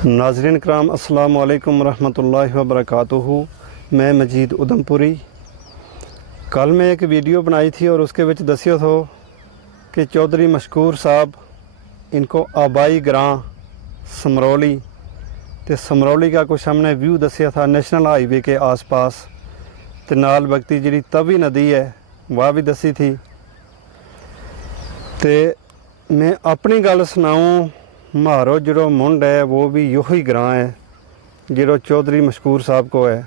नाजरीन कराम अस्सलाम वालेकुम रहमतुल्लाहि व बरकातुहू। मैं मजीद उधमपुरी। कल मैं एक वीडियो बनाई थी और उसके विच दसियो थो कि चौधरी मशकूर साहब इनको आबाई ग्रां समरौली ते समरौली का कुछ हमने व्यू दसिया था नेशनल हाईवे के आसपास ते नाल बगती जी तवी नदी है वह भी दसी थी। ते मैं अपनी गल सुनाऊँ, मारो जो मुंड है वो भी यही ग्रां है जो चौधरी मशकूर साहब को है।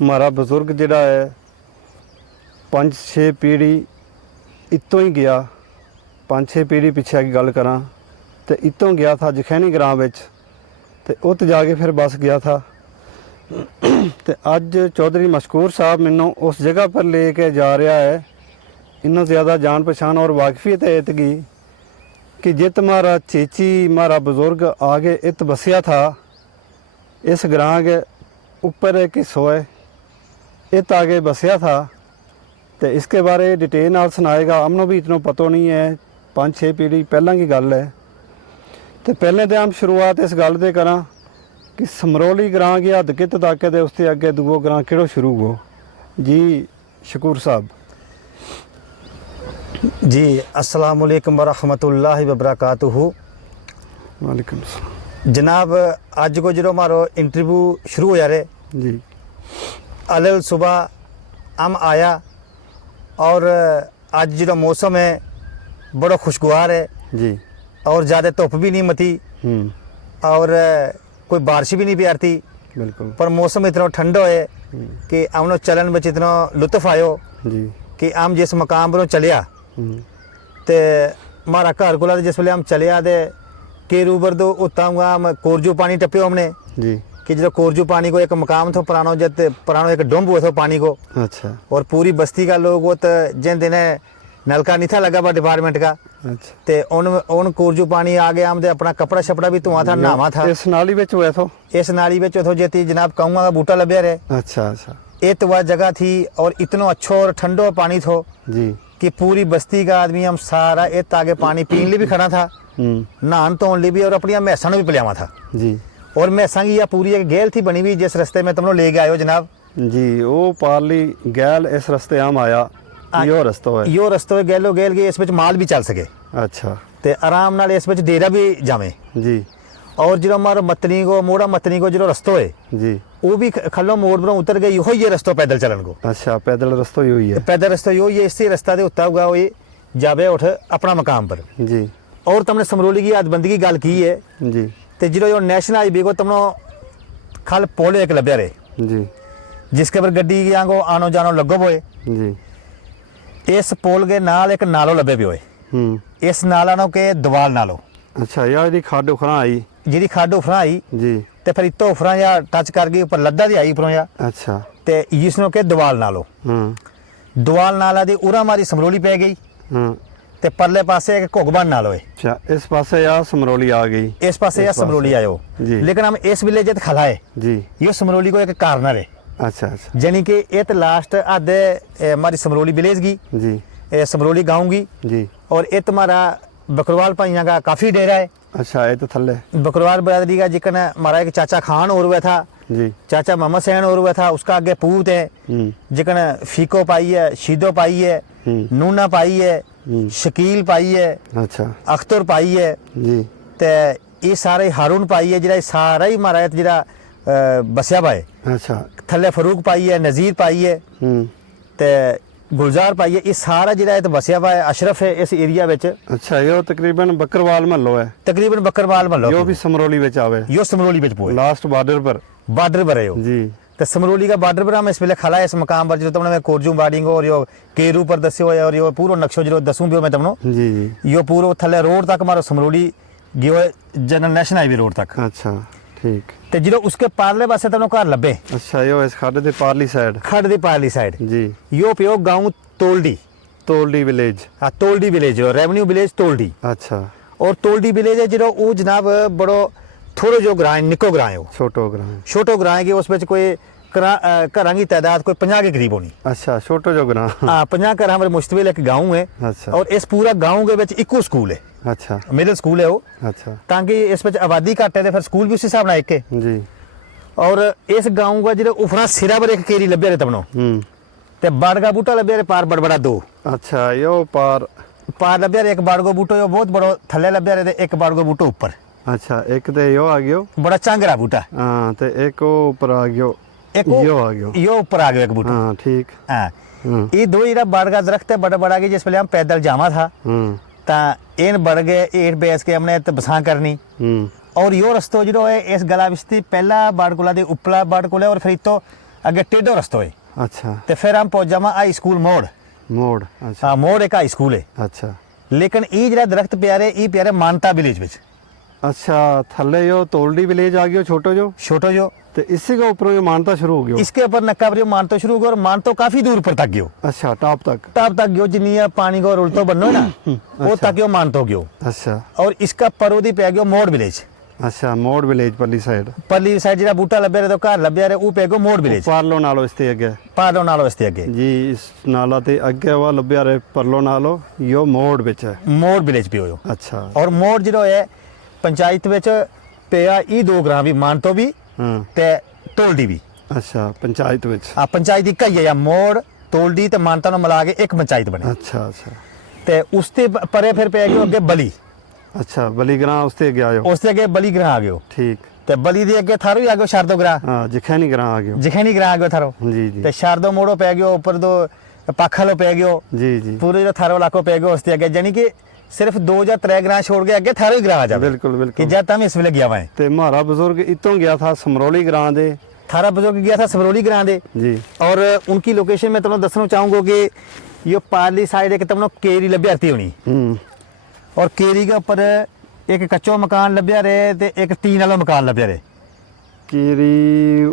हमारा बुज़ुर्ग जड़ा है 5-6 पीढ़ी इतों ही गया, 5-6 पीढ़ी पिछे की गल करा तो इतों गया था जखैनी ग्रां विच ते उत जाके फिर बस गया था। तो अज चौधरी मशकूर साहब मैनू उस जगह पर ले के जा रहा है। इन्ना ज़्यादा जान पहचान और वाकफियत है इतगी कि जित मारा चेची मारा बुज़ुर्ग आगे इत बसिया था इस ग्रां के ऊपर एक हिस्सो है इत आगे बसिया था। तो इसके बारे डिटेल नाल सुनाएगा। हमनों भी इतना पता नहीं है, 5-6 पीढ़ी पहला की गल है। तो पहले तो हम शुरुआत इस गल से करा कि समरौली ग्रां की हद कित तक है, उसके अगे दूगो ग्रां किहड़ो शुरू हो। जी शकूर साहब जी अस्सलाम वालेकुम वरहमतुल्लाहि वबरकातुहू। वालेकुम सलाम जनाब, अज को जो हमारो इंटरव्यू शुरू हो जा रहे जी। अल सुबह हम आया और अज जो मौसम है बड़ा खुशगवार है जी और ज़्यादा धुप भी नहीं मती और कोई बारिश भी नहीं प्यारती, बिल्कुल। पर मौसम इतना ठंडा है कि हमने चलन में इतना लुत्फ आयो जी कि हम जिस मकाम पर चलिया ते हमारा घर को जिस वे हम चलिया तो केरूबर तो उत्ता हम कोरजू पानी टप्यो हमने जी कि जो कोरजू पानी को एक मकाम था पुरानो, जब पुरानो एक डुम्ब हुआ था पानी को। अच्छा और पूरी बस्ती का लोग वो तो जिन दिन नलका नहीं था लगा हुआ डिपार्टमेंट का, अच्छा। ते उन कोरजू पानी आ गया, हमने अपना कपड़ा शपड़ा भी धुआं था, नहावा था। इस नाली विच हुआ था। इस नाली में तो जेती जनाब कहूँगा का बूटा लभ्या रहे। अच्छा अच्छा ये तो वह जगह थी और इतना अच्छो और ठंडो पानी थो जी कि पूरी बस्ती का आदमी हम सारा इत आगे पानी पीने लिए भी खड़ा था, नहान धोने लिए भी और अपनी मैसा भी पिलावा था जी। और मैसा की यह पूरी एक गेल थी बनी हुई जिस रस्ते में तुम लोग ले गए हो जनाब जी। वो पारली गैल इस रस्ते हम आया, यो रस्ता है, यो रस्तो गेलो गेल के इस विच माल भी चल सके अच्छा ते आराम नाल इस विच डेरा भी जावे जी। और जो हमारा मतनी को मोड़ा मतनी को जो रस्तो है जी वो भी खलो मोड़ पर उतर गए यो ये रस्तो पैदल चलन को। अच्छा, पैदल रस्तो ही हुई है। पैदल रस्तो यो ये इसी रास्ता दे उत्ता हुआ वो जावे उठ अपना मकाम पर जी। और तुमने समरौली की हदबंदी की गल की है जी तो जो नेशनल हाईवे को तुमनो खल पोल एक लभ्या रहे जी जिसके पर गड्डी को आनो जानो लगो हुए। जी इस पोल के नाल एक नालो लभे पे हुए, इस नाला नो के दवाल नालो। अच्छा, यार जी खाड उखरा आई जी खाड उफरा आई जी ते फिर इतो उफरा या टच कर गई ऊपर लद्दा दी आई उपरों या अच्छा ते इसनो के दवाल नालो। दवाल नाला दी उरा मारी समरौली पै गई ते परले पासे एक घोगबन नालो है। अच्छा, इस पासे या समरौली आ गई, इस पासे या समरौली आयो जी। लेकिन हम इस विलेज ते खला है जी। ये समरौली को एक कार्नर है। अच्छा अच्छा यानी कि ये तो लास्ट आधे हमारी समरौली विलेज की जी, समरौली गाँव की जी। और ये तुम्हारा बकरवाल भाइयों का काफ़ी डेरा है। अच्छा, ये तो थल्ले बकरवाल बरादरी का जिकन हमारा एक चाचा खान और हुआ था जी, चाचा मोहम्मद सैन और हुआ था, उसका आगे पूत है जिकन फीको पाई है, शीदो पाई है, नूना पाई है, शकील पाई है, अच्छा अख्तर पाई है जी। ते ये सारे हारून पाई है जरा सारा ही हमारा जरा बसिया हुआ है। अच्छा थल्ले फरूक पाई है, नज़ीर पाई है ते गुलजार पाई है, ये सारा जरा तो बसिया हुआ है। अशरफ है इस एरिया विच। अच्छा, यो तकरीबन बकरवाल महलो है, तकरीबन बकरवाल महलो यो भी समरौली विच आवे, यो समरौली विच पोए लास्ट बॉर्डर पर बॉर्डर पर है यो जी। तो समरौली का बॉर्डर पर हम इस वेले खला है इस मकाम पर जो तुमने मैं कोरजू बाडिंग और यो केरू पर दस्यो है और यो पूरा नक्शो जो दसूं भी मैं तुमनो जी जी। यो पूरा थल्ले रोड तक हमारा समरौली गयो है जनरल नेशनल हाईवे रोड तक। अच्छा ठीक। ते जो उसके पारले पासे तुमनो घर लब्बे। अच्छा, यो इस खड्ड दे पारली साइड खड्ड दी पारली साइड जी। यो पियो गाँव तोलडी, तोलडी विलेज। हाँ तोलडी विलेज रेवन्यू विलेज तोलडी। अच्छा, और तोलडी विलेज है जो वो जनाब बड़ो थोड़ो जो ग्रां निको ग्रां है, छोटो ग्रां छोटो ग्रां है कि उस कोई घरां की तादाद कोई 50 के करीब होनी। अच्छा छोटो जो ग्रां। हाँ 50 घर हमारे मुश्तमिल एक गाँव है। अच्छा। और इस पूरा गाँव के विच इको स्कूल है, अच्छा मिडिल स्कूल है वो, अच्छा ताकि इस विच आबादी घट है तो फिर स्कूल भी उस हिसाब नाल एक है। जी। और इस गाँव का जो उफरा सिरा पर एक केरी लभ्या रहे तमनो ते बाड़गा बूटा लभ्या रहे पार बड़ा दो। अच्छा यो पार लभ्या रहे एक बाड़गो बूटो यो बहुत बड़ो थल्ले लभ्या रहे ते एक बाड़गो बूटो ऊपर। अच्छा एक ते यो आ गयो। बड़ा चांगरा बूटा। हाँ ते एक ओ ऊपर आ गयो। एक यो आ गयो। यो ऊपर आ गयो एक बूटा। हाँ ठीक। हाँ हम्म। ये दो इरा बाड़गा दरख्त है बड़ा बड़ा की जिस वेले हम पैदल जावा था ता इन बढ़ गए एट बेस के हमने ते बसां करनी। और यो रस्तो जो है इस गला विस्ती पहला बाड़कोला दे उपला बाड़कोला और फिर तो अगे टेढ़ो रस्तो है। अच्छा ते फिर हम पहुंच जावा हाई स्कूल मोड़। मोड़। अच्छा हाँ मोड़ एक हाई स्कूल है। अच्छा लेकिन ये जरा दरख्त प्यारे ये प्यारे मानता विलेज विच। अच्छा थल्ले यो तोलडी विलेज आ गयो छोटो जो। छोटो जो ते इसी के ऊपर यो मानता शुरू हो गयो। इसके ऊपर नक्का पर मानतो शुरू हो गयो और मानतो काफी दूर पर तक गयो। अच्छा टॉप तक। टॉप तक गयो जिन्नी पानी को रुलतो बनो ना वो तक यो मानतो गयो। अच्छा और इसका परोदी पे गयो मोड़ विलेज। अच्छा मोड़ विलेज परली साइड। परली साइड जरा बूटा लभ्या रहे तो घर लभ्या रहे वो पे गयो मोड़ विलेज। पारलो नालो इसते अगे। पारलो नालो इसते अगे जी इस नाला ते अगे वा लभ्या रहे परलो नालो यो मोड़ विच है। मोड़ विलेज पे होयो। अच्छा और मोड़ जो है पंचायत विच पिया ई दो ग्रां भी मानतो भी हाँ ते तोलडी भी। अच्छा पंचायत विच। आ पंचायत इक्का ही है या मोड़ तोलडी ते मानता नु मिला के एक पंचायत बने। अच्छा अच्छा ते उसते परे फिर पे गयो अगे बली। अच्छा बली ग्रां उसते गया यो। उसते अगे बली ग्रां आ गयो। ठीक। ते बली दे अगे थारो ही आ गयो शारदो ग्रां। हाँ जिखैनी ग्रां आ गयो। जिखैनी ग्रां आ गयो थारो। जी जी ते शारदो मोड़ो पे गयो ऊपर दो पाखालो पे गयो। जी जी पूरे जो थारो इलाको पे गयो उसते अगे यानी कि सिर्फ 2 या 3 ग्रां छोड़ के अगे थारो ही ग्रां आ जावे। बिल्कुल कि बिल्कुल। जब तम इस वेले गया वाए ते हमारा बुजुर्ग इतों गया था समरौली ग्रां दे। थारा बुजुर्ग गया था समरौली ग्रां दे। जी और उनकी लोकेशन में तुमने दसना चाहूंगा कि यो पारली साइड एक तुमने केरी लभ्याती होनी। और केरी के ऊपर एक कच्चो मकान लभ्या रहे ते एक टीन वाला मकान लभ्या रहे। केरी।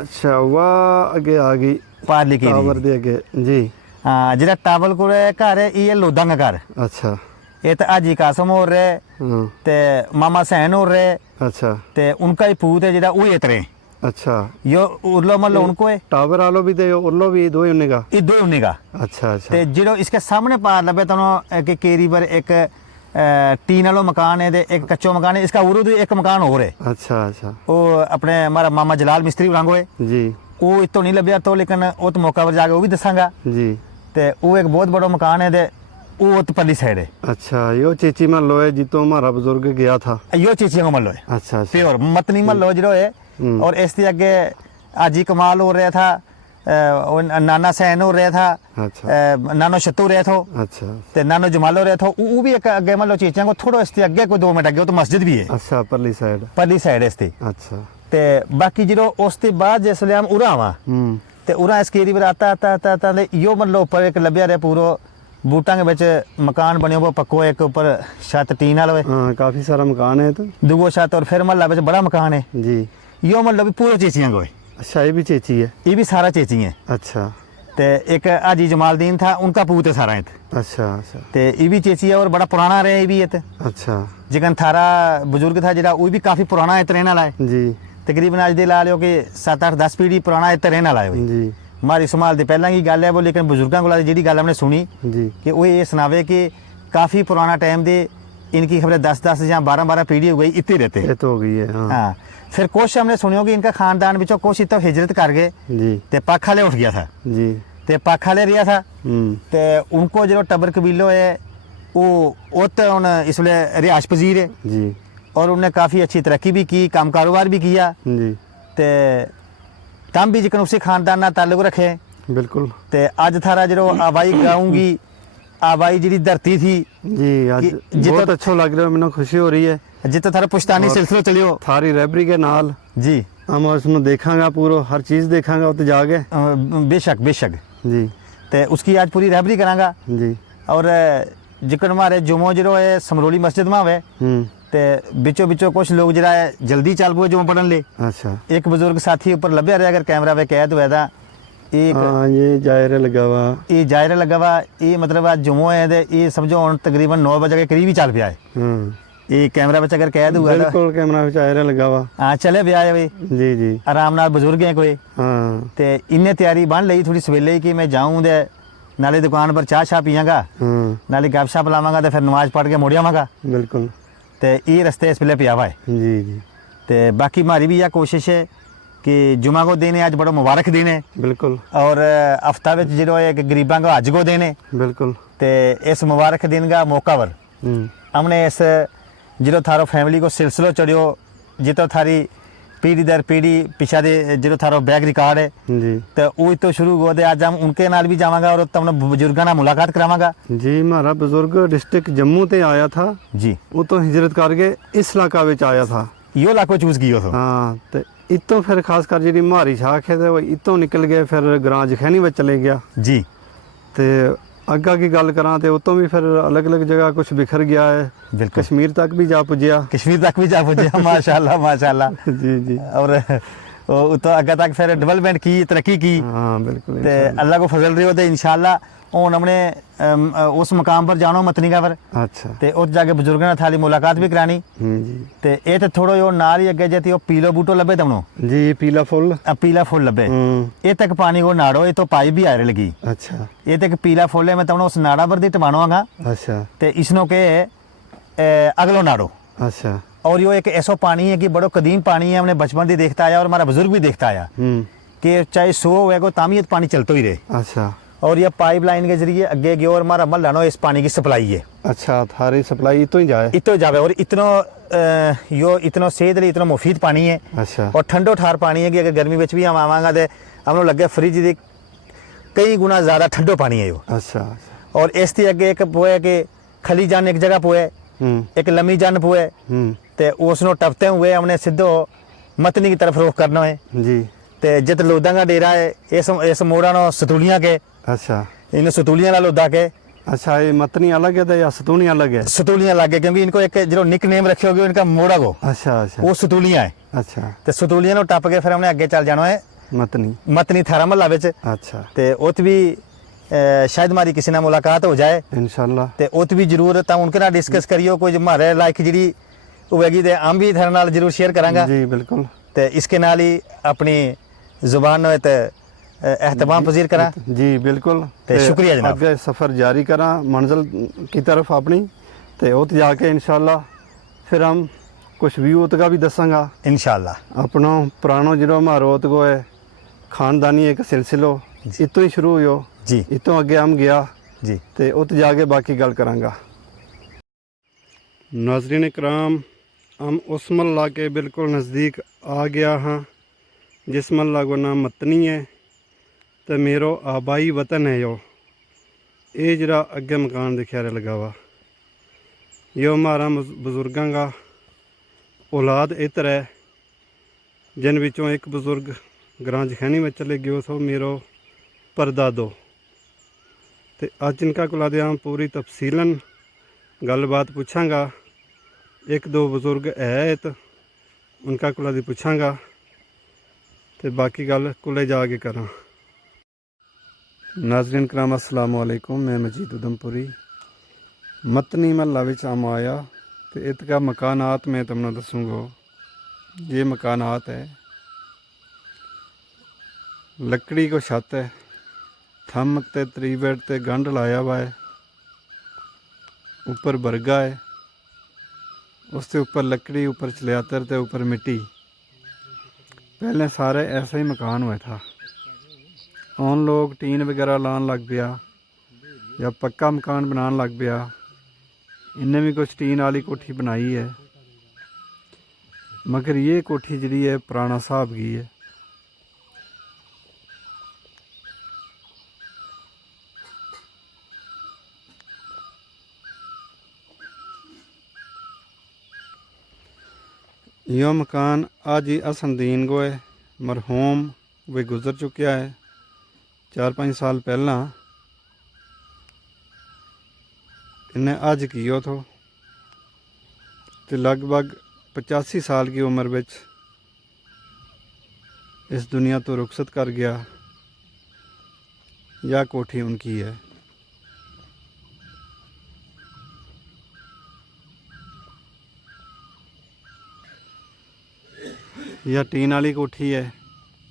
अच्छा वाह आगे आ गई पारली टावर केरी। दे आगे जी। हाँ जिहड़ा टावल को घर है ये लोदा का घर। अच्छा ये तो हाजी कासम हो रहे हाँ ते मामा सैन हो रहे अच्छा ते उनका ही पूत है जिहड़ा वो इतरे अच्छा यो उर्लो मल्लो उनको है। टावर आलो भी दे उर्लो भी दो ही उन्हें का। ये दो उन्हीं का। अच्छा अच्छा ते जिहड़ो इसके सामने पार लभे तो कि केरी पर एक टीन वाला मकान है ते एक कच्चो मकान है। इसका उर्दू एक मकान और है। अच्छा अच्छा वो अपने हमारा मामा जलाल मिस्त्री रंगो है जी वो इतो नहीं लभ्या तो लेकिन वो तो मौका पर जाके वो भी दसांगा। जी ते वो एक बहुत बड़ा मकान है ते वो तो परली साइड है। अच्छा यो चेची महलो है जितो हमारा बुजुर्ग गया था। यो चीचियों का मल्लो है अच्छा अच्छा प्योर मतनी मल्लो जो है। और इसके आगे आजी कमाल हो रहा था वो नाना सैन हो रहा था। अच्छा नानो शत्तू रहा था अच्छा ते नानो जमाल हो रहा था वो भी एक अगे मल्लो चीचियों को थोड़ा इसके आगे कोई 2 मिनट आगे वो तो मस्जिद भी है अच्छा परली साइड। परली साइड है इसकी। अच्छा ते बाकी जो उसके बाद जिसले हम उरा आवा ते उरा इस केरी पर आता आता आता आता ते यो मतलब ऊपर एक लभ्या रहे पूरो बूटा के बिच मकान बने वो पक्को एक ऊपर छत टीन वाला है। हाँ काफी सारा मकान है तो। दुगो छत और फिर महला बिच बड़ा मकान है। जी यो मतलब पूरा चेचियां को है। अच्छा ये भी चेची है। ये भी सारा चेची है। अच्छा ते एक हाजी जमालदीन था उनका पूत है सारा है। अच्छा अच्छा ते ये भी चेची है और बड़ा पुराना रहे ये भी है। अच्छा जिकन थारा बुजुर्ग था जरा वो भी काफी पुराना है रहने वाला है। जी तकरीबन आज दे ला लियो कि 7-8-10 पीढ़ी पुराना है रहने वाला है। जी हमारी संभाल दे पहला की गल है वो लेकिन बुजुर्गों को जी गल हमने सुनी जी कि वो ये सुनावे कि काफ़ी पुराना टाइम दे इनकी खबरें 10-10 या 12-12 पीढ़ी हो गई इतने रहते। ये तो हो गई है हाँ। हाँ फिर कुछ हमने सुनियो कि इनका खानदान बिचों कुछ इतना हिजरत कर गए जी ते पाखा ले उठ गया था जी ते पाखा ले रिया था ते उनको जो टब्बर कबीलो है वो तो उन इस वे रिहाश पजीर है जी और उन्होंने काफ़ी अच्छी तरक्की भी की काम कारोबार भी किया जी ते तम भी जिकन उसी खानदान नाल ताल्लुक रखे। बिल्कुल ते अज थारा जो आबाई गाऊंगी आबाई जी धरती थी जी आज कि जितो- बहुत अच्छा लग रहा है मैंने खुशी हो रही है जितो थारा पुश्तानी सिलसिलो चलियो थारी रहबरी के नाल जी हम उसमें देखांगा पूरा हर चीज़ देखांगा उते जाके बेशक बेशक जी ते उसकी आज पूरी रहबरी करांगा। जी और जिकन हमारे जुमो जो है समरोली मस्जिद में हुए ते बिचो बिचो कुछ लोग जरा है जल्दी चल पो जुमो पढ़न ले। अच्छा एक बुजुर्ग साथी ऊपर लभ्या रहा अगर कैमरा पे कैद हुआ था एक हाँ ये जायरे लगा हुआ ये जायरे लगा हुआ ये मतलब आज जुमो है ते ये समझो हुन तकरीबन 9 बजे के करीब ही चल पिया है। ये कैमरा बच अगर कह दूंगा तो ਬਿਲਕੁਲ ਕੈਮਰਾ ਵਿੱਚ ਆਇਆ ਲੱਗਾ ਵਾ हाँ चले भी आए भाई ਜੀ ਜੀ आराम नाल बुजुर्ग हैं कोई ਹਾਂ ते इन्हें तैयारी बन ली थोड़ी सवेले ही कि मैं जाऊँ दे नाले दुकान पर चाह शाह पियाँगा ਹਾਂ नाले गप शप लावांगा तो फिर नमाज पढ़ के मुड़ आवांगा ਬਿਲकुल ते ये रस्ते इस वेले पिया हुआ है ਜੀ ਜੀ ते बाकी हमारी भी यह कोशिश है कि जुमा को दिन है आज बड़ा मुबारक दिन है ਬਿਲकुल और हफ्ता में जो है कि गरीबों को हज को दिन है ਬਿਲकुਲ ते इस मुबारक दिन का मौका पर ਹੂੰ हमने इस जो थारो फैमिली को सिलसिलो चढ़ियो जितो थारी पीढ़ी दर पीढ़ी पिछा दे जो थारो बैक रिकॉर्ड है जी तो वही तो शुरू हो दे आज हम उनके नाल भी जावांगा और तुमने बुजुर्गों नाल मुलाकात करावांगा जी हमारा बुजुर्ग डिस्ट्रिक्ट जम्मू ते आया था जी वो तो हिजरत करके इस इलाका ਵਿੱਚ ਆਇਆ था यो लाको चूज कियो तो ਹਾਂ ਤੇ ਇਤੋਂ ਫਿਰ ਖਾਸ ਕਰ ਜਿਹੜੀ ਮਾਰੀ ਸ਼ਾਖ ਹੈ ਤੇ ਉਹ ਇਤੋਂ ਨਿਕਲ ਗਏ ਫਿਰ ਗ੍ਰਾਂ ਜਖੈਨੀ ਵਿੱਚ ਚਲੇ ਗਿਆ जी ਤੇ ਅੱਗਾ ਕੀ ਗੱਲ ਕਰਾਂ ਤੇ ਉਤੋਂ ਵੀ ਫਿਰ ਅਲੱਗ-ਅਲੱਗ ਜਗ੍ਹਾ ਕੁਝ ਬਿਖਰ ਗਿਆ ਹੈ बिल्कुल ਕਸ਼ਮੀਰ तक भी जा ਪੁੱਜਿਆ कश्मीर तक भी जा पहुंचे माशाल्लाह जी जी और वो तो आगे तक फिर डेवलपमेंट की तरक्की की हाँ बिल्कुल ते अल्लाह को फजल रही हो तो इंशाल्लाह ਹੁਣ हमने उस मकाम पर जाना मतनीगा पर अच्छा ਤੇ ਉੱਥੇ ਜਾ ਕੇ ਬਜ਼ੁਰਗਾਂ ਨਾਲ ਥਾਲੀ ਮੁਲਾਕਾਤ ਵੀ ਕਰਾਣੀ जी ਤੇ ਇਹ ਤੇ ਥੋੜੋ ਜਿਹਾ ਨਾਲ ਹੀ ਅੱਗੇ ਜੇ ਉਹ ਪੀਲੋ ਬੂਟੋ ਲੱਭੇ ਤੁਹਾਨੂੰ जी पीला फुल ਆ ਪੀਲਾ ਫੁੱਲ ਲੱਭੇ ਇਹ ਤੱਕ ਪਾਣੀ ਕੋ ਨਾੜੋ ਇਹ ਤੋਂ ਪਾਈਪ ਵੀ ਆਰੇ ਲਗੀ अच्छा ਇਹ ਤੱਕ ਪੀਲਾ ਫੁੱਲ ਹੈ ਮੈਂ ਤੁਹਾਨੂੰ ਉਸ ਨਾੜਾ ਪਰ ਦੀ ਟਵਾਣਾਗਾ अच्छा ਤੇ ਇਸ ਨੂੰ ਕੇ अगलो नाड़ो अच्छा और यो एक ऐसा पानी है कि बड़ो कदीम पानी है हमने बचपन से देखता आया और हमारा बुजुर्ग भी देखता आया कि चाहे सो होगा तामीयत पानी चलता ही रहे अच्छा और ये पाइप लाइन के जरिए अगे गयो और हमारा महल्ला नो इस पानी की सप्लाई है अच्छा थारी सप्लाई तो ही जाए इतो जावे और इतना यो इतना सेहत लिए इतना मुफीद पानी है अच्छा और ठंडो ठार पानी है कि अगर गर्मी में भी हम आवांगा तो हम लोग लगे फ्रिज की कई गुना ज़्यादा ठंडो पानी है यो अच्छा और इसके अगे एक पोए कि खली जान एक जगह पोए एक लम्मी जान पोए ते उसनो टपते हुए हमने सीधो मतनी की तरफ रुख करना है जी ते जित लोदा का डेरा है इस मोड़ा नो सतुलियां के अच्छा इन सतुलियां ला लोदा के अच्छा ये मतनी अलग है तो या सतूनी अलग है सतुलियां लागे क्योंकि इनको एक जो निक नेम रखे होगे इनका मोड़ा को अच्छा अच्छा वो सतुलियां है अच्छा ते सतुलियां नो टप के फिर हमने आगे चल जाना है मतनी मतनी थारा महल्ला विच अच्छा ते उत भी शायद हमारी किसी ना मुलाकात हो जाए इंशाल्लाह ते उत भी जरूर ता उनके नाल डिस्कस करियो कोई हमारे लाइक जी होगी तो हम भी थारे नाल जरूर शेयर करांगा जी बिल्कुल ते इसके नाल ही अपनी जुबान नो ते एहतमाम पजीर करा जी बिल्कुल ते शुक्रिया जनाब। आगे सफ़र जारी करा मंजिल की तरफ अपनी ते उत जाके इंशाल्लाह फिर हम कुछ व्यू उत का भी दसांगा इंशाल्लाह अपना पुरानो जो हमारो उत को है खानदानी एक सिलसिलो इतो ही शुरू हुयो जी इतों अगे हम गया जी ते उत जाके बाकी गल करांगा। नाज़रीन इकराम हम उस महल्ला के बिल्कुल नज़दीक आ गया हाँ जिस महल्ला को नाम मतनी है तो मेरो आबाई वतन है यो ये जरा अगे मकान दिखा रहा लगा हुआ यो हमारा बुजुर्गों का औलाद इतर है जिन विचों एक बुजुर्ग ग्रां जखैनी में चले गयो सो मेरो परदादो ते अज इनका कोला दे हम पूरी तफसीलन गलबात पूछांगा एक दो बुजुर्ग है तो उनका कोला दी पूछांगा ते बाकी गल कोले जाके करा। नाज़रीन कराम अस्सलाम वालेकुम मैं मजीद उधमपुरी मतनी महल्ला विच हम आया तो इतका मकानात मैं तुमने दसूँगा। ये मकानात है लकड़ी को छत है थम ते त्रीबेड ते गंढ लाया हुआ है ऊपर बरगा है उसके ऊपर लकड़ी ऊपर चलियातर ते ऊपर मिट्टी पहले सारे ऐसा ही मकान हुआ था। उन लोग टीन वगैरह लान लग गया या पक्का मकान बनाने लग गया इन्हें भी कुछ टीन वाली कोठी बनाई है मगर ये कोठी जी है पुराना साहब की है। यह मकान आज ही असनदीन को है मरहूम वे गुज़र चुका है 4-5 साल पहला इन्हें आज कियो तो लगभग 85 साल की उम्र विच इस दुनिया तो रुखसत कर गया। यह कोठी उनकी है। यह टीन वाली कोठी है,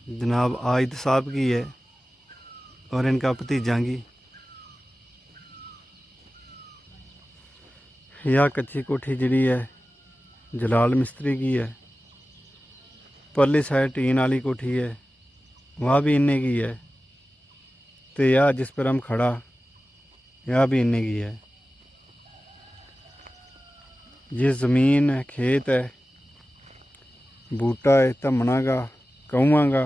जनाब आयद साहब की है और इनका भतीजांगी। यह कच्ची कोठी जिहड़ी है जलाल मिस्त्री की है। परली साइड टीन वाली कोठी है, वह भी इन्ने की है। तो यह जिस पर हम खड़ा, यह भी इन्ने की है। ये ज़मीन है, खेत है, बूटा है धमना का, कौआ का,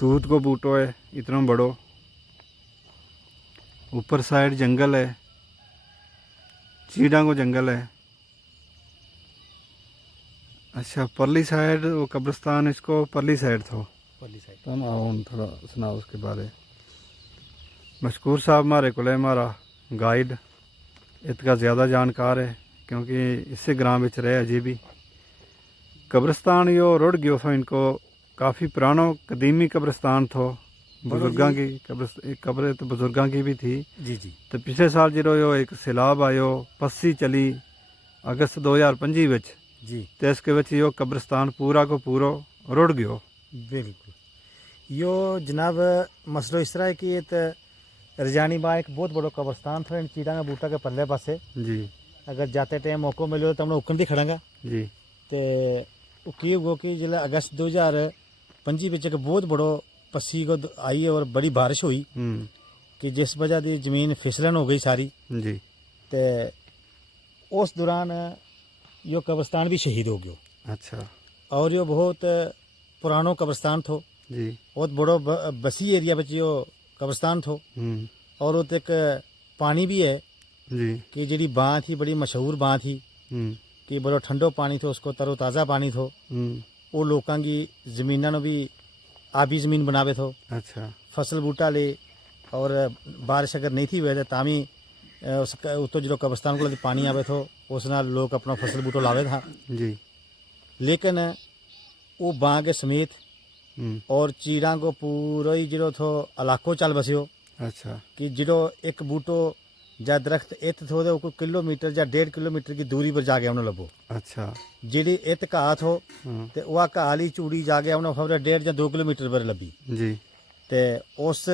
तूत को बूटो है इतना बड़ो। ऊपर साइड जंगल है, चीड़ा को जंगल है। अच्छा, परली साइड वो कब्रिस्तान, इसको परली साइड थो। परली साइड तुम आओ थोड़ा सुनाओ उसके बारे। मशकूर साहब हमारे को हमारा गाइड इतना ज़्यादा जानकार है, क्योंकि इसी ग्राम में रहे अजी भी। कब्रिस्तान यो रुड़ गयो था इनको, काफ़ी पुराना कदीमी कब्रिस्तान थो, बुजुर्गों की कब्र तो बुजुर्गों की भी थी। जी जी। तो पिछले साल जो यो एक सैलाब आयो, पस्सी चली अगस्त 2025 विच जी। तो इसके विच यो कब्रिस्तान पूरा को पूरा रुड़ गयो। बिल्कुल। यो जनाब मसलो इस तरह है कि ये तो रजानी बा एक बहुत बड़ो कब्रिस्तान था इन चीड़ा का बूटा के परले पासे। जी अगर जाते टाइम मौको मिलो तो हमने उकन दी खड़ांगा। जी। तो की हुआ कि जिला अगस्त 2025 विच एक बहुत बड़ो पस्सी को आई और बड़ी बारिश हुई कि जिस वजह की जमीन फिसलन हो गई सारी। जी। तो उस दौरान यो कब्रिस्तान भी शहीद हो गयो। अच्छा। और यो बहुत पुरानो कब्रिस्तान थो जी। बहुत बड़ो बसी एरिया बच यो कब्रिस्तान थो। और उत एक पानी भी है जी कि जी बाँ थी, बड़ी मशहूर बाँ थी कि बड़ो ठंडो पानी थो, उसको तरोताज़ा पानी थो। वो लोगों की जमीनों भी आबी ज़मीन बनावे थो। अच्छा। फसल बूटा ले और बारिश अगर नहीं थी वह तामी उसका तो जो कब्रिस्तान को पानी आवे थो उस नाल लोग अपना फसल बूटो लावे था। जी। लेकिन वो बाँ के समेत और चीड़ा को पूरा ही जो थो इलाको चल बसियो। अच्छा। कि जो एक बूटो या दरख्त इत थो तो कोई किलोमीटर या 1.5 किलोमीटर की दूरी पर जाके उन्हें लभो। अच्छा। जी इत घाह थो तो वह घाह ली चूड़ी जाके उन्हें खबर 1.5 या 2 किलोमीटर पर लभी। जी। तो उस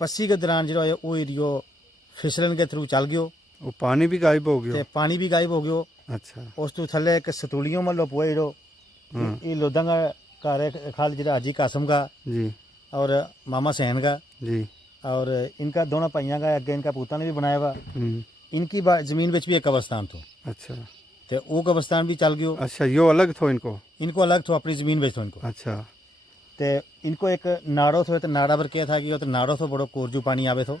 पस्सी के दौरान जो है वो एरियो फिसलन के थ्रू चल गयो। वो पानी भी गायब हो ते गया। पानी भी गायब हो गयो। अच्छा। उस तो थले एक सतुलियों में लो पुए जो ये लोदंगा घर है खाल जो हाजी कासम का जी। और मामा सैन का जी। और इनका दोनों भाइयों का अगे इनका पूता ने भी बनाया हुआ। हम्म। इनकी जमीन में भी एक कब्रिस्तान थो। अच्छा। तो वो कब्रिस्तान भी चल गयो। अच्छा, यो अलग थो इनको। इनको अलग थो अपनी जमीन बेच थो इनको। अच्छा। तो इनको एक नाड़ो थो, तो नाड़ा पर क्या था कि तो नाड़ो थो बड़ो कोरजू पानी आवे थो।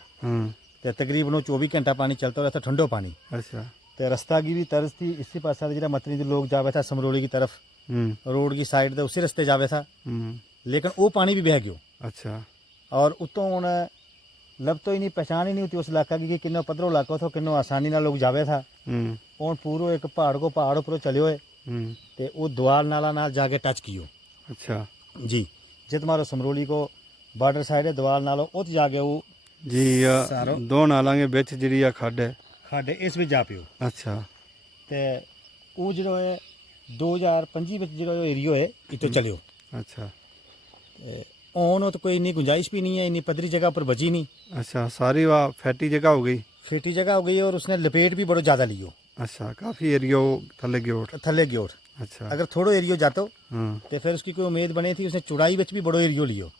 तो तकरीबन वो 24 घंटा पानी चलता रहता, ठंडो पानी। अच्छा। तो रास्ता की भी तर्ज थी इसी पास जो मतरी लोग जावे था समरोली की तरफ रोड की साइड उसी रास्ते जावे था। लेकिन वो पानी भी बह गयो। अच्छा। और उतों हूँ लब तो ही नहीं पहचान ही नहीं होती उस इलाका की कि किन्नो पधरो इलाको थो, किन्नो आसानी ना लोग जावे था। हूँ पूरा एक पहाड़ उपर चलियो है तो वो द्वाल नाला नाल जाके टच कियो। अच्छा जी। जित मारो समरोली को बॉर्डर साइड है द्वाल नालो उत जाके वो जी दो नालों के बिच जी खड्ड है, खड्ड इस भी जा पियो। अच्छा। तो वो जो है 2025 में जो एरियो है इतो चलियो। अच्छा। ओन तो कोई इन्नी गुंजाइश भी नहीं है, इन्नी पदरी जगह पर बची नहीं। अच्छा, सारी वह फैटी जगह हो गई। फेटी जगह हो गई और उसने लपेट भी बड़ो ज़्यादा लियो। अच्छा, काफ़ी एरियो थले ग्योट। थले ग्योट। अच्छा। अगर थोड़ो एरियो जातो तो फिर उसकी कोई उम्मीद बनी थी, उसने चुड़ाई में भी बड़ो एरियो लियो।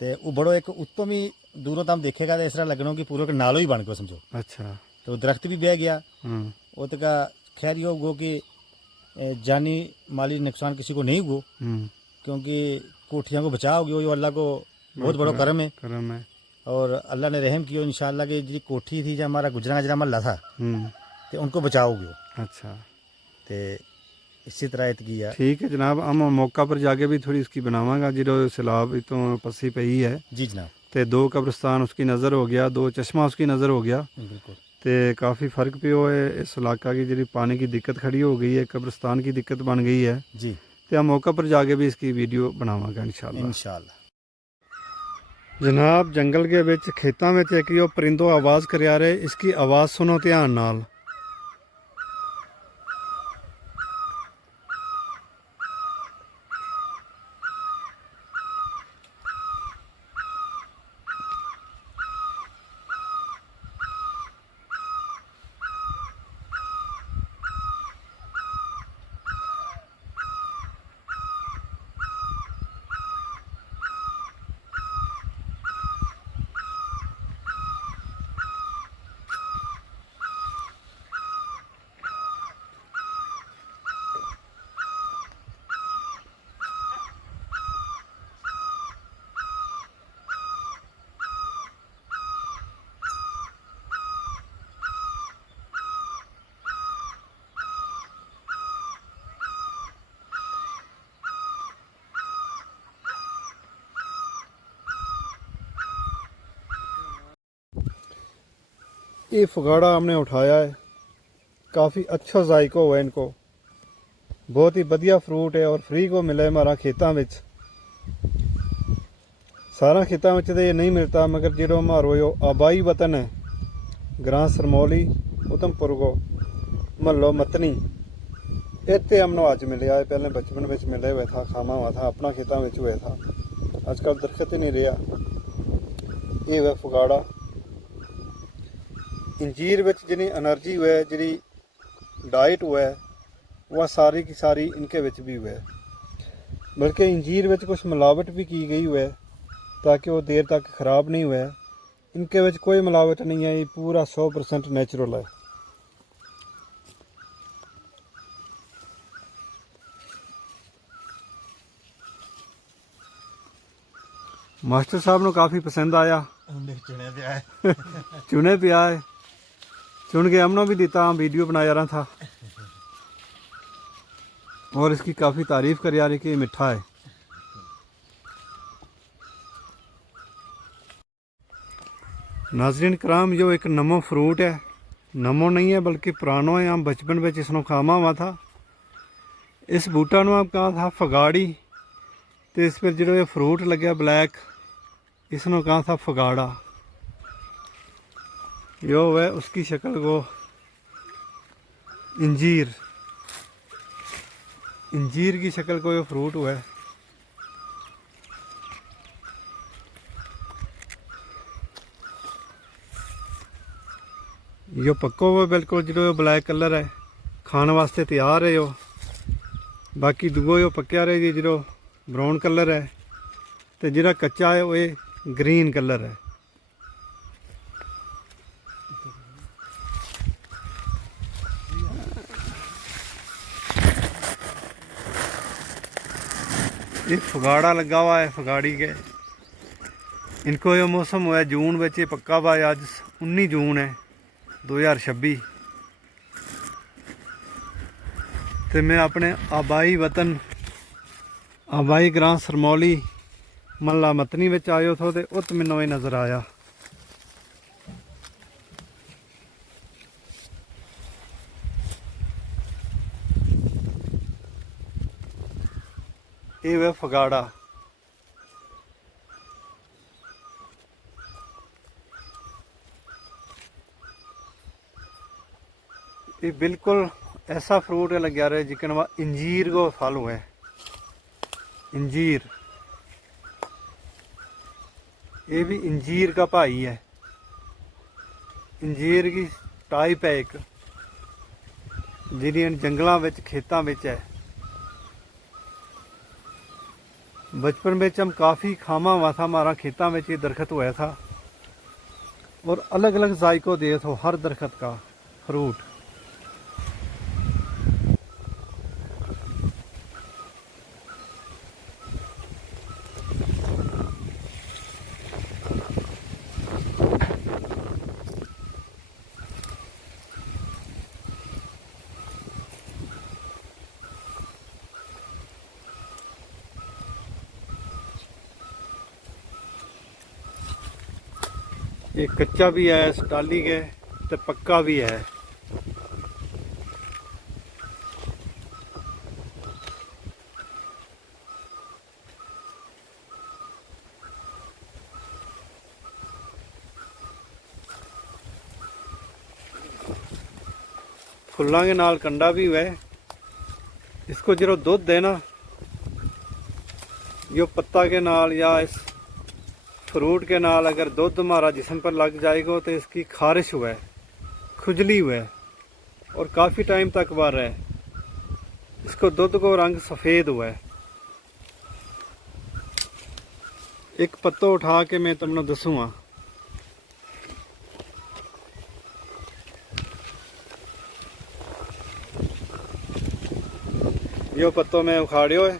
तो वो बड़ो एक उत्तों भी दूरों तम देखेगा तो इस तरह लगना कि पूरा नालो ही बन गया समझो। अच्छा। तो दरख्त भी बह गया। वो तो का खैर ये हो कि जानी माली नुकसान किसी को नहीं हुआ क्योंकि कोठियाँ को बचा हो गया। अल्लाह को बहुत बड़ो करम है और अल्लाह ने रहम किया इंशाअल्लाह की जी कोठी थी जो हमारा गुजरा गजरा महल्ला था तो उनको बचाओ गयो। अच्छा। तो इसी तरह इतकी है। ठीक है जनाब, हम मौका पर जाके भी थोड़ी इसकी बनावांगा जो सैलाब तो पस्सी पई है। जी जनाब। तो 2 कब्रिस्तान उसकी नज़र हो गया, 2 चश्मा उसकी नज़र हो गया। बिल्कुल। तो काफ़ी फ़र्क पियो है इस इलाका की जी पानी की दिक्कत खड़ी हो गई है, कब्रिस्तान की दिक्कत बन गई है जी। तो हम मौका पर जाके भी इसकी वीडियो बनावांगा इंशाअल्लाह। इंशाअल्लाह। जनाब जंगल के विच खेतों में एक यो परिंदो आवाज़ कर रहे, इसकी आवाज़ सुनो ध्यान नाल। ये फगाड़ा हमने उठाया है, काफ़ी अच्छा जायका हुआ है इनको, बहुत ही बढ़िया फ्रूट है और फ्री को मिला है हमारा खेतों में। सारा खेतों में तो ये नहीं मिलता, मगर जो हमारो यो आबाई वतन है ग्रां सरमौली उधमपुर को महलो मतनी, इतने हमने अज मिलया है। पहले बचपन में मिले हुए था, खामा हुआ था, अपना खेतों में हुआ था। आजकल दरखत ही नहीं रहा। ये वह फगाड़ा इंजीर में जिनी एनर्जी हुआ है, जी डाइट हुआ है, वह सारी की सारी इनके विच भी हुआ है। बल्कि इंजीर में कुछ मिलावट भी की गई हुआ है ताकि वो देर तक ख़राब नहीं हुआ है। इनके विच कोई मिलावट नहीं है, ये पूरा 100% नेचुरल है। मास्टर साहब ਨੂੰ काफ़ी पसंद आया, चुने पे आए, चुन के हमने भी दिता, वीडियो बनाया रहा था और इसकी काफ़ी तारीफ़ कर यार कि ये मिठा है। नाजरीन कराम, जो एक नमो फ्रूट है, नमो नहीं है बल्कि पुरानो है, हम बचपन में इसनों खामा हुआ था। इस बूटा ਨੂੰ आप कहा था फगाड़ी, तो इस पर जो ये फ्रूट लगे ब्लैक, इसनों कहा था फगाड़ा। यो है उसकी शक्ल को इंजीर, इंजीर की शक्ल को ये फ्रूट हुआ है। यो पक्को हुआ बिल्कुल, जो ब्लैक कलर है, खाने वास्ते तैयार है। यो बाकी दूगो यो पक्या रहे जी, जो ब्राउन कलर है, तो जो कच्चा है वो ये ग्रीन कलर है। ये फगाड़ा लगा हुआ है, फगाड़ी के इनको ये मौसम हुआ है जून में, ये पक्का हुआ है। आज 19 जून है 2026। तो मैं अपने आबाई वतन, आबाई ग्रां सरमौली महला मतनी में आयो थो, तो उत मैनू ये नज़र आया। ये वह फगाड़ा, ये बिल्कुल ऐसा फ्रूट है लग्या रहे जिकन वा इंजीर को फल हुआ है। इंजीर, ये भी इंजीर का भाई है। इंजीर की टाइप है एक, जिहड़ी जंगलों में खेतों में है। बचपन में हम काफ़ी खामा हुआ था, हमारा खेतों में ये दरख्त हुआ था और अलग अलग जायको दे तो हर दरख्त का फ्रूट। ये कच्चा भी है स्टाली के, तो पक्का भी है। फुल्लां के नाल कंडा भी हुआ है। इसको जो दूध है ना, यो पत्ता के नाल या इस फ्रूट के नाल अगर दूध हमारा जिस्म पर लग जाएगा तो इसकी खारिश हुआ है, खुजली हुआ है और काफ़ी टाइम तक बार है। इसको दूध को रंग सफ़ेद हुआ है। एक पत्तो उठा के मैं तुमने दसूँगा। यो पत्तो मैं उखाड़ियो है,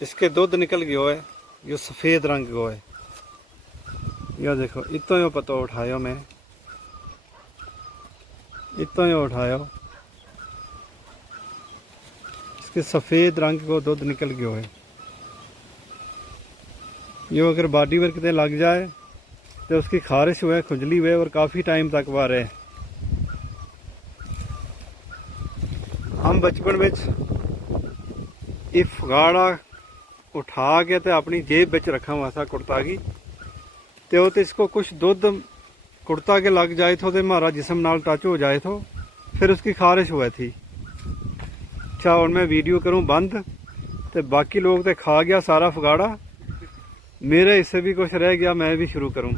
इसके दूध निकल गयो है, यो सफ़ेद रंग को है। यो देखो, इतो यो पत्तो उठायो मैं, इतो यो उठायो, इसके सफ़ेद रंग को दूध निकल गयो है। यो अगर बॉडी पर कितने लग जाए तो उसकी खारिश हुए, खुजली हुए और काफ़ी टाइम तक वह रहे। हम बचपन में ये फगाड़ा उठा के तो अपनी जेब में रखा हुआ था कुर्ता की, तो इसको कुछ दुध कुर्ता के लग जाए तो हमारा जिसम नाल टच हो जाए तो फिर उसकी खारिश हुई थी। अच्छा और मैं वीडियो करूं बंद, तो बाकी लोग तो खा गया सारा फगाड़ा, मेरे हिस्से भी कुछ रह गया, मैं भी शुरू करूं।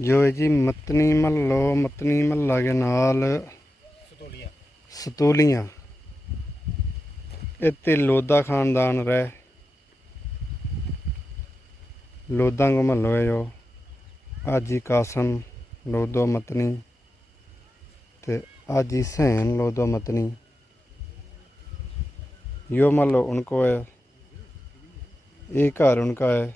जो है जी मतनी महलो, मतनी महला के नाल सतोलियां, इतने लोधा खानदान रहे। लोधा को महलो है जो आजी कासम लोधो मतनी, ते आजी सैन लोधो मतनी, यो महलो उनको है, ये घर उनका है।